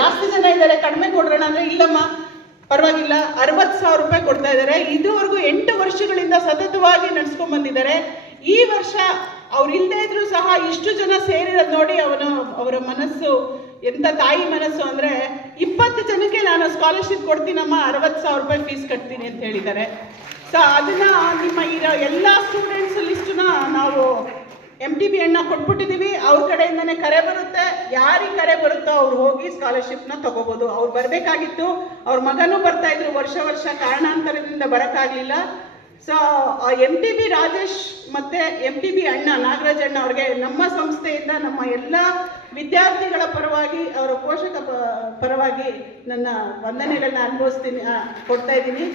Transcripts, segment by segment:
ಜಾಸ್ತಿ ಜನ ಇದ್ದಾರೆ, ಕಡಿಮೆ ಕೊಡೋಣ ಅಂದರೆ ಇಲ್ಲಮ್ಮ ಪರವಾಗಿಲ್ಲ, 60,000 ರೂಪಾಯಿ ಕೊಡ್ತಾ ಇದ್ದಾರೆ. ಇದುವರೆಗೂ 8 ವರ್ಷಗಳಿಂದ ಸತತವಾಗಿ ನಡೆಸ್ಕೊಂಡ್ ಬಂದಿದ್ದಾರೆ. ಈ ವರ್ಷ ಅವ್ರು ಇಲ್ಲದೆ ಇದ್ರು ಸಹ ಇಷ್ಟು ಜನ ಸೇರಿರೋದು ನೋಡಿ ಅವರ ಮನಸ್ಸು ಎಂಥ ತಾಯಿ ಮನಸ್ಸು ಅಂದರೆ 20 ಜನಕ್ಕೆ ನಾನು ಸ್ಕಾಲರ್ಶಿಪ್ ಕೊಡ್ತೀನಮ್ಮ, 60,000 ರೂಪಾಯಿ ಫೀಸ್ ಕಟ್ತೀನಿ ಅಂತ ಹೇಳಿದ್ದಾರೆ. ಸೊ ಅದನ್ನ ನಿಮ್ಮ ಇರೋ ಎಲ್ಲ ಸ್ಟೂಡೆಂಟ್ಸ್ ಲಿಸ್ಟನ್ನ ನಾವು MTB ಅಣ್ಣ ಕೊಟ್ಬಿಟ್ಟಿದ್ದೀವಿ. ಅವ್ರ ಕಡೆಯಿಂದನೇ ಕರೆ ಬರುತ್ತೆ, ಯಾರಿಗೆ ಕರೆ ಬರುತ್ತೋ ಅವ್ರು ಹೋಗಿ ಸ್ಕಾಲರ್ಶಿಪ್ನ ತಗೋಬೋದು. ಅವ್ರು ಬರಬೇಕಾಗಿತ್ತು, ಅವ್ರ ಮಗನೂ ಬರ್ತಾ ಇದ್ರು, ವರ್ಷ ಕಾರಣಾಂತರದಿಂದ ಬರೋಕ್ಕಾಗಲಿಲ್ಲ. ಸೊ MTB ರಾಜೇಶ್ ಮತ್ತು MTB ಅಣ್ಣ ನಾಗರಾಜ್ ಅಣ್ಣ ಅವ್ರಿಗೆ ನಮ್ಮ ಸಂಸ್ಥೆಯಿಂದ ನಮ್ಮ ಎಲ್ಲ ವಿದ್ಯಾರ್ಥಿಗಳ ಪರವಾಗಿ ಅವರ ಪೋಷಕ ಪರವಾಗಿ ನನ್ನ ವಂದನೆಗಳನ್ನ ಕೊಡ್ತಾ ಇದ್ದೀನಿ.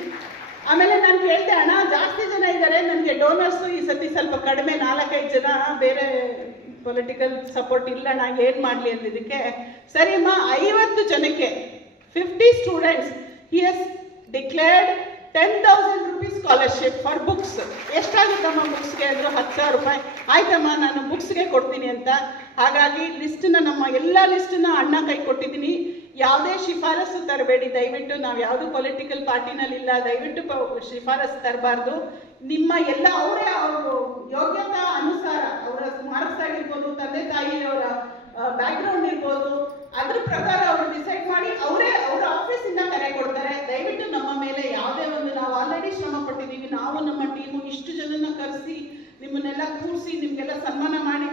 ಆಮೇಲೆ ನಾನು ಕೇಳಿದೆ, ಅಣ್ಣ ಜಾಸ್ತಿ ಜನ ಇದ್ದಾರೆ, ನನಗೆ ಡೋನರ್ಸು ಈ ಸತಿ ಸ್ವಲ್ಪ ಕಡಿಮೆ, 4-5 ಜನ, ಬೇರೆ ಪೊಲಿಟಿಕಲ್ ಸಪೋರ್ಟ್ ಇಲ್ಲ, ನಾನು ಏನು ಮಾಡಲಿ ಅಂದಿದ್ದಕ್ಕೆ, ಸರಿಮ್ಮ 50 ಜನಕ್ಕೆ 50 students he has declared 10,000 rupees scholarship for books. ಎಷ್ಟಾಗುತ್ತಮ್ಮ ಬುಕ್ಸ್ಗೆ ಅಂದರು? 10,000 ರೂಪಾಯಿ. ಆಯ್ತಮ್ಮ, ನಾನು ಬುಕ್ಸ್ಗೆ ಕೊಡ್ತೀನಿ ಅಂತ. ಹಾಗಾಗಿ ಲಿಸ್ಟನ್ನ ನಮ್ಮ ಎಲ್ಲ ಲಿಸ್ಟನ್ನ ಅಣ್ಣ ಕೈ ಕೊಟ್ಟಿದ್ದೀನಿ. ಯಾವುದೇ ಶಿಫಾರಸು ತರಬೇಡಿ ದಯವಿಟ್ಟು, ನಾವು ಯಾವುದು ಪೊಲಿಟಿಕಲ್ ಪಾರ್ಟಿನಲ್ಲಿಲ್ಲ, ದಯವಿಟ್ಟು ಶಿಫಾರಸು ತರಬಾರ್ದು. ನಿಮ್ಮ ಎಲ್ಲ ಅವರೇ ಅವರು ಯೋಗ್ಯತಾ ಅನುಸಾರ ಅವರ ಮಾರ್ಕ್ಸ್ ಆಗಿರ್ಬೋದು, ತಂದೆ ತಾಯಿಯವರ ಬ್ಯಾಕ್ಗ್ರೌಂಡ್ ಇರ್ಬೋದು, ಅದ್ರ ಪ್ರಕಾರ ಅವರು ಡಿಸೈಡ್ ಮಾಡಿ ಅವರೇ ಅವರ ಆಫೀಸಿಂದ ಕರೆ ಕೊಡ್ತಾರೆ. ದಯವಿಟ್ಟು ನಮ್ಮ ಮೇಲೆ ಯಾವುದೇ ಒಂದು, ನಾವು ಆಲ್ರೆಡಿ ಶ್ರಮ ಪಟ್ಟಿದ್ದೀವಿ, ನಾವು ನಮ್ಮ ಟೀಮು ಇಷ್ಟು ಜನನ ಕರೆಸಿ ನಿಮ್ಮನ್ನೆಲ್ಲ ಕೂರಿಸಿ ನಿಮಗೆಲ್ಲ ಸನ್ಮಾನ ಮಾಡಿ